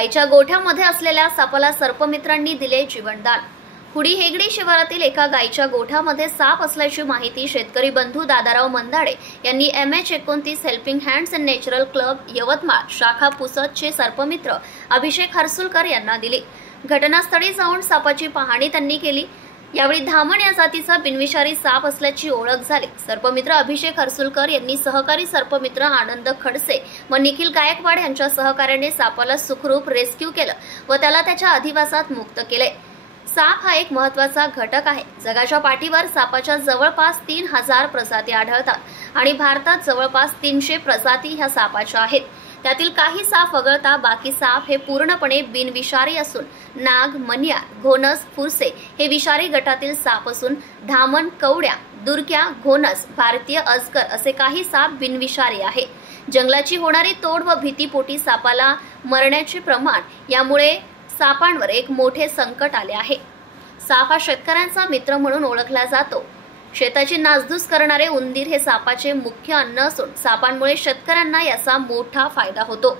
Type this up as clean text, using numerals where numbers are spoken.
गायीच्या गोठ्यामध्ये असलेल्या सापाला सर्पमित्रांनी दिले जीवनदान। हुडी हेगडी शिवारातील एका गायीच्या गोठ्यामध्ये साप असल्याची माहिती शेतकरी बंधू दादाराव मंदाडे यांनी MH29 helping hands in natural club Yavatmal शाखा पुसदचे सर्पमित्र अभिषेक हर्सुलकर यांना दिली। घटनास्थळी जाऊन सापाची पाहणी त्यांनी केली। यावेळी धामण या जातीचा बिनविषारी साप असल्याची ओळख झाली। सर्पमित्र अभिषेक हर्सुलकर यांनी सहकारी सर्पमित्र आनंद खडसे व निखिल गायकवाड यांच्या सहकार्याने सापाला सुखरूप रेस्क्यू केलं व त्याला त्याच्या अधिवासात मुक्त केले। साप हा एक महत्त्वाचा घटक आहे। जगाच्या पाठीवर सापाच्या जवळपास 3000 प्रजाती आढळतात आणि भारतात जवळपास 300 प्रजाती ह्या सापाच्या आहेत। त्यातील काही साप वगळता बाकी साप हे पूर्णपणे बिनविषारी असून नाग, मन्यार, घोणस, फुरसे हे विषारी गटातील साप असून धामण, कवड्या, दुर्क्या, घोणस, भारतीय अजगर असे काही साप बिनविषारी आहे। जंगलाची होणारी तोड व भीतीपोटी सापाला मरण्याचे प्रमाण यामुळे सापांवर एक मोठे संकट आले आहे। साप हा शेतकऱ्यांचा मित्र म्हणून ओळखला जातो। शेताची नासधूस करणारे उंदीर हे सापाचे मुख्य अन्न असून सापांमुळे शेतकऱ्यांना याचा मोठा फायदा होतो।